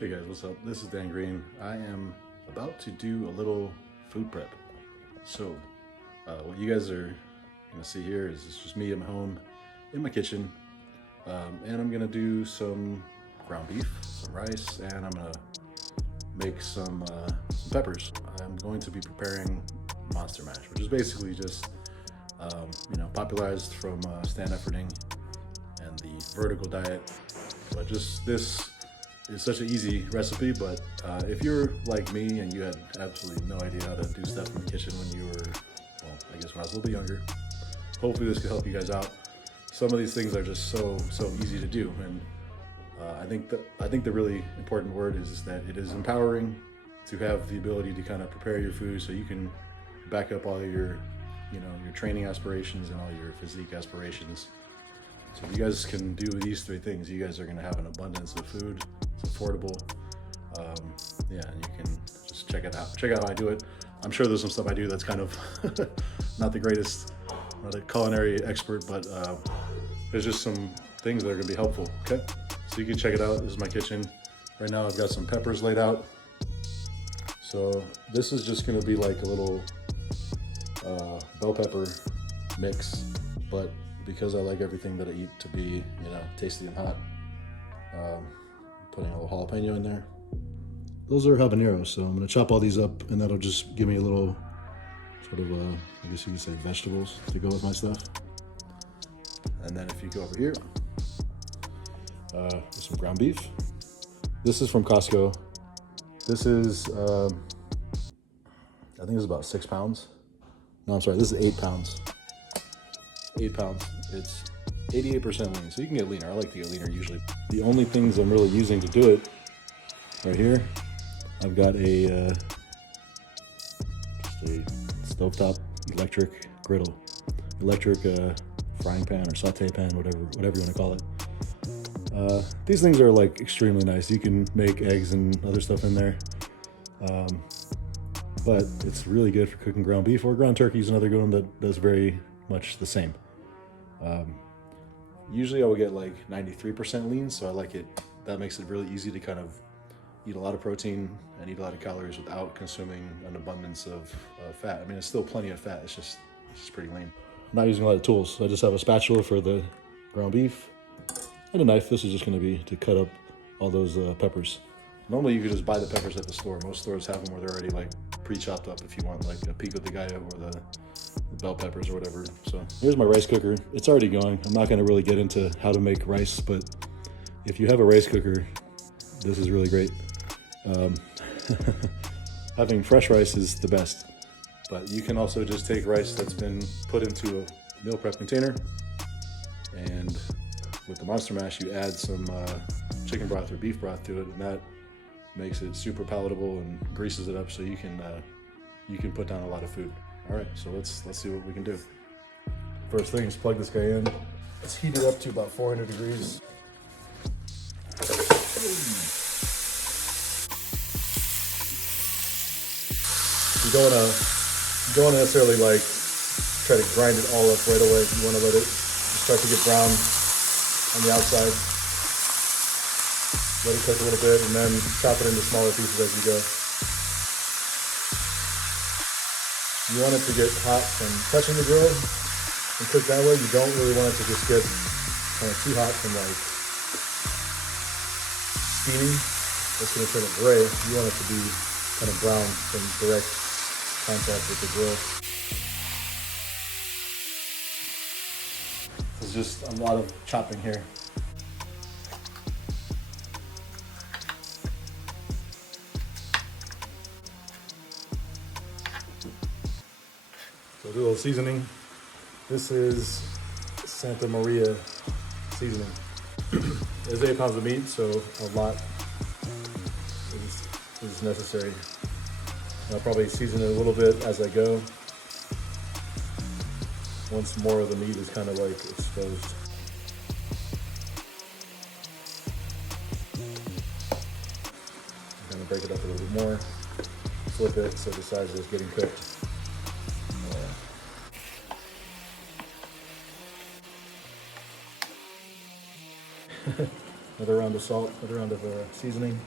Hey guys, what's up? This is Dan Green. I am about to do a little food prep. So, what you guys are gonna see here is it's just me at home in my kitchen, and I'm gonna do some ground beef, some rice, and I'm gonna make some peppers. I'm going to be preparing monster mash, which is basically just popularized from stand efforting and the vertical diet, but just this is such an easy recipe. But if you're like me and you had absolutely no idea how to do stuff in the kitchen when you were, well, I guess when I was a little bit younger, hopefully this could help you guys out. Some of these things are just so easy to do, and I think the really important word is that it is empowering to have the ability to kind of prepare your food so you can back up all your your training aspirations and all your physique aspirations. So if you guys can do these three things, you guys are going to have an abundance of food. It's affordable. Yeah, and you can just check it out. Check out how I do it. I'm sure there's some stuff I do that's kind of not the greatest, not a culinary expert, but there's just some things that are going to be helpful. Okay, so you can check it out. This is my kitchen. Right now I've got some peppers laid out. So this is just going to be like a little bell pepper mix, but because I like everything that I eat to be, tasty and hot, putting a little jalapeno in there. Those are habaneros, so I'm gonna chop all these up, and that'll just give me a little sort of, I guess you could say, vegetables to go with my stuff. And then if you go over here, there's some ground beef. This is from Costco. This is, I think it's about 6 pounds. No, I'm sorry, this is 8 pounds. 8 pounds. It's 88% lean, so you can get leaner. I like to get leaner usually. The only things I'm really using to do it, right here, I've got a stovetop electric griddle, electric frying pan or saute pan, whatever you want to call it. These things are like extremely nice. You can make eggs and other stuff in there, but it's really good for cooking ground beef, or ground turkey is another good one that does very much the same. Usually I would get like 93% lean, so I like it. That makes it really easy to kind of eat a lot of protein and eat a lot of calories without consuming an abundance of fat. I mean, it's still plenty of fat, it's just pretty lean. I'm not using a lot of tools, so I just have a spatula for the ground beef and a knife. This is just gonna be to cut up all those peppers. Normally you could just buy the peppers at the store. Most stores have them where they're already like pre-chopped up if you want like a pico de gallo or the bell peppers or whatever. So here's my rice cooker. It's already going. I'm not gonna really get into how to make rice, but if you have a rice cooker, this is really great. Having fresh rice is the best, but you can also just take rice that's been put into a meal prep container, and with the Monster Mash, you add some chicken broth or beef broth to it, and that makes it super palatable and greases it up so you can put down a lot of food. All right, so let's see what we can do. First thing is plug this guy in. Let's heat it up to about 400 degrees. You don't want to necessarily like try to grind it all up right away. You want to let it start to get brown on the outside. Let it cook a little bit, and then chop it into smaller pieces as you go. You want it to get hot from touching the grill and cook that way. You don't really want it to just get kind of too hot from like steaming. That's going to turn it gray. You want it to be kind of brown from direct contact with the grill. There's just a lot of chopping here. So do a little seasoning. This is Santa Maria seasoning. There's 8 pounds of meat, so a lot is necessary. I'll probably season it a little bit as I go, once more of the meat is kind of like exposed. I'm gonna break it up a little bit more, flip it so the sides is getting cooked. Another round of salt, another round of seasoning.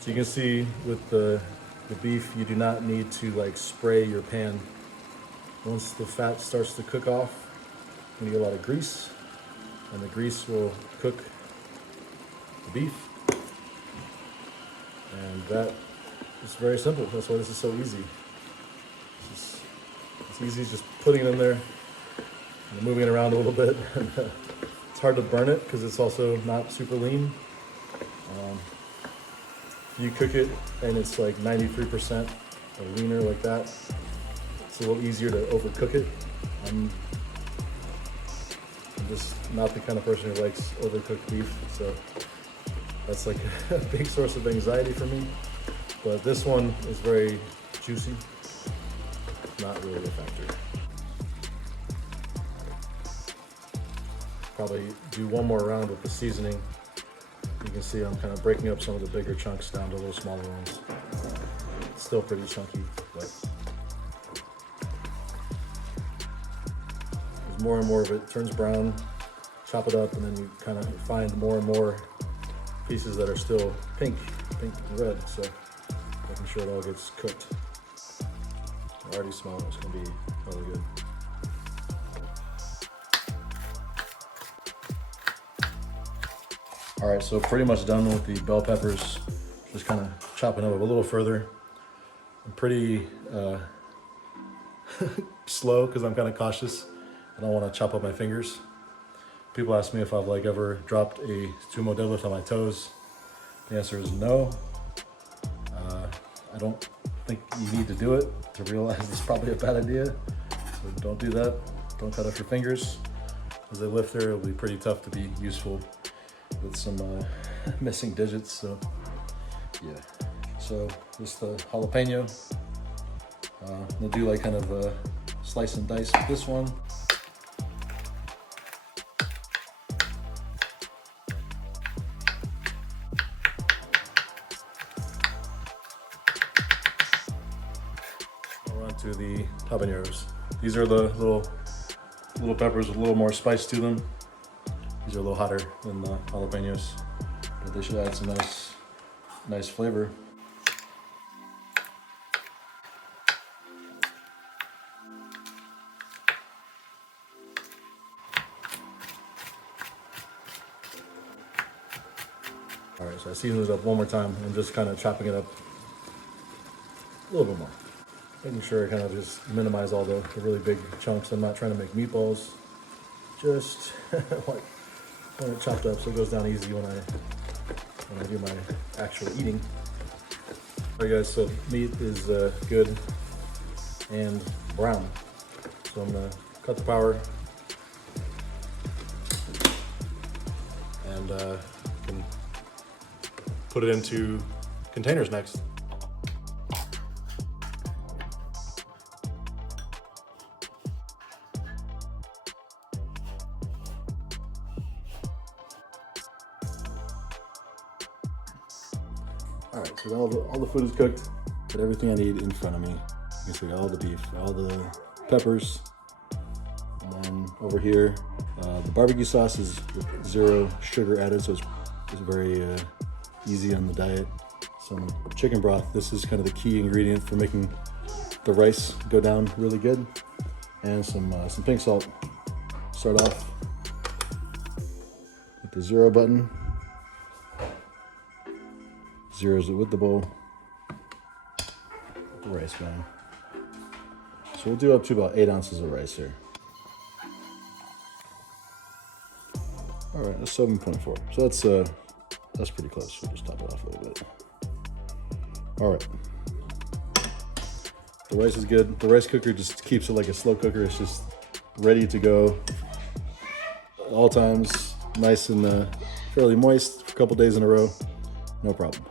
So you can see with the beef, you do not need to like spray your pan. Once the fat starts to cook off, you get a lot of grease, and the grease will cook the beef. And that is very simple. That's why this is so easy. It's easy just putting it in there and moving it around a little bit. It's hard to burn it because it's also not super lean. If you cook it and it's like 93% or leaner like that, it's a little easier to overcook it. I'm just not the kind of person who likes overcooked beef, so that's like a big source of anxiety for me. But this one is very juicy, not really a factor. Probably do one more round with the seasoning. You can see I'm kind of breaking up some of the bigger chunks down to little smaller ones. It's still pretty chunky, but as more and more of it turns brown, chop it up, and then you kind of find more and more pieces that are still pink and red. So making sure it all gets cooked. I already smell it. It's gonna be really good. All right, so pretty much done with the bell peppers. Just kind of chopping them up a little further. I'm pretty slow because I'm kind of cautious. I don't want to chop up my fingers. People ask me if I've like ever dropped a sumo deadlift on my toes. The answer is no. I don't think you need to do it to realize it's probably a bad idea. So don't do that. Don't cut off your fingers. As a lifter, it'll be pretty tough to be useful with some missing digits, so yeah. So just the jalapeno. We'll do like kind of a slice and dice with this one. We're on to the habaneros. These are the little peppers with a little more spice to them. These are a little hotter than the jalapenos, but they should add some nice flavor. All right, so I seasoned it up one more time and just kind of chopping it up a little bit more. Making sure I kind of just minimize all the really big chunks. I'm not trying to make meatballs, just like when it chopped up so it goes down easy when I do my actual eating. All right guys, so meat is good and brown. So I'm gonna cut the power and can put it into containers next. All right, so all the food is cooked. Got everything I need in front of me. You can see all the beef, all the peppers, and then over here, the barbecue sauce is with 0 sugar added, so it's very easy on the diet. Some chicken broth. This is kind of the key ingredient for making the rice go down really good, and some pink salt. Start off with the 0 button. Zeros it with the bowl, the rice going. So we'll do up to about 8 ounces of rice here. All right, that's 7.4. So that's pretty close. We'll just top it off a little bit. All right. The rice is good. The rice cooker just keeps it like a slow cooker. It's just ready to go at all times. Nice and fairly moist for a couple days in a row. No problem.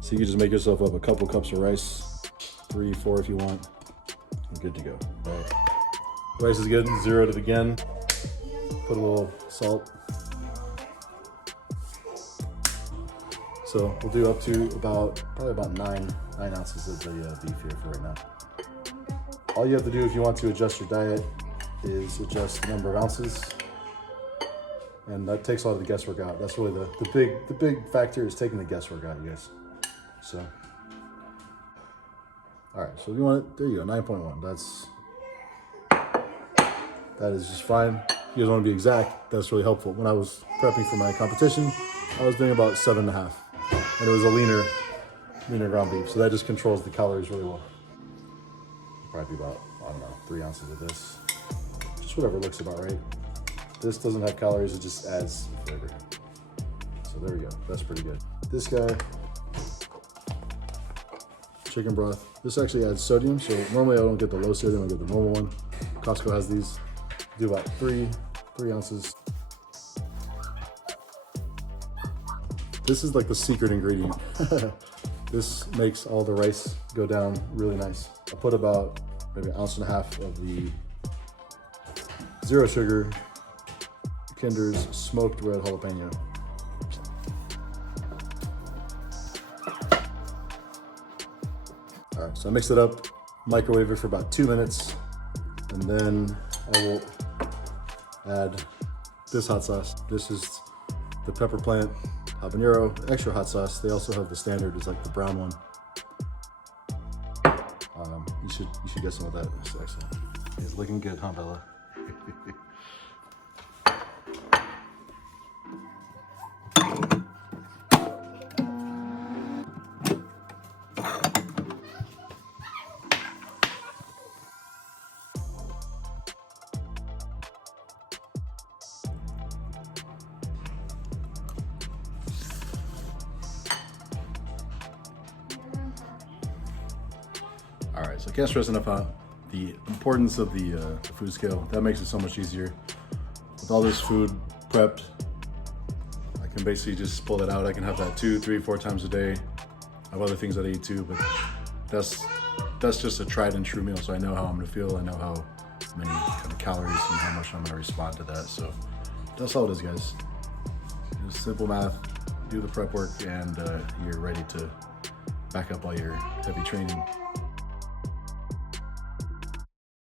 So you can just make yourself up a couple cups of rice, 3, 4 if you want. You're good to go. All right. Rice is good. Zeroed it again. Put a little salt. So we'll do up to probably about 9 ounces of the beef here for right now. All you have to do if you want to adjust your diet is adjust the number of ounces. And that takes a lot of the guesswork out. That's really the big factor is taking the guesswork out, you guys. So, all right, so you want it, there you go, 9.1. That is just fine. If you guys want to be exact, that's really helpful. When I was prepping for my competition, I was doing about 7.5, and it was a leaner ground beef. So that just controls the calories really well. Probably about, I don't know, 3 ounces of this. Just whatever looks about right. This doesn't have calories, it just adds flavor. So there we go, that's pretty good. This guy, chicken broth. This actually adds sodium, so normally I don't get the low sodium, I get the normal one. Costco has these. Do about 3 ounces. This is like the secret ingredient. This makes all the rice go down really nice. I put about maybe 1.5 ounces of the zero sugar Kinder's smoked red jalapeno. All right, so I mix it up, microwave it for about 2 minutes, and then I will add this hot sauce. This is the pepper plant habanero extra hot sauce. They also have the standard, it's like the brown one. You should get some of that. It's excellent. It's looking good, huh, Bella? All right, so I can't stress enough how the importance of the food scale. That makes it so much easier. With all this food prepped, I can basically just pull that out. I can have that 2, 3, 4 times a day. I have other things that I eat too, but that's just a tried and true meal. So I know how I'm gonna feel. I know how many kind of calories and how much I'm gonna respond to that. So that's all it is, guys. Just simple math, do the prep work, and you're ready to back up all your heavy training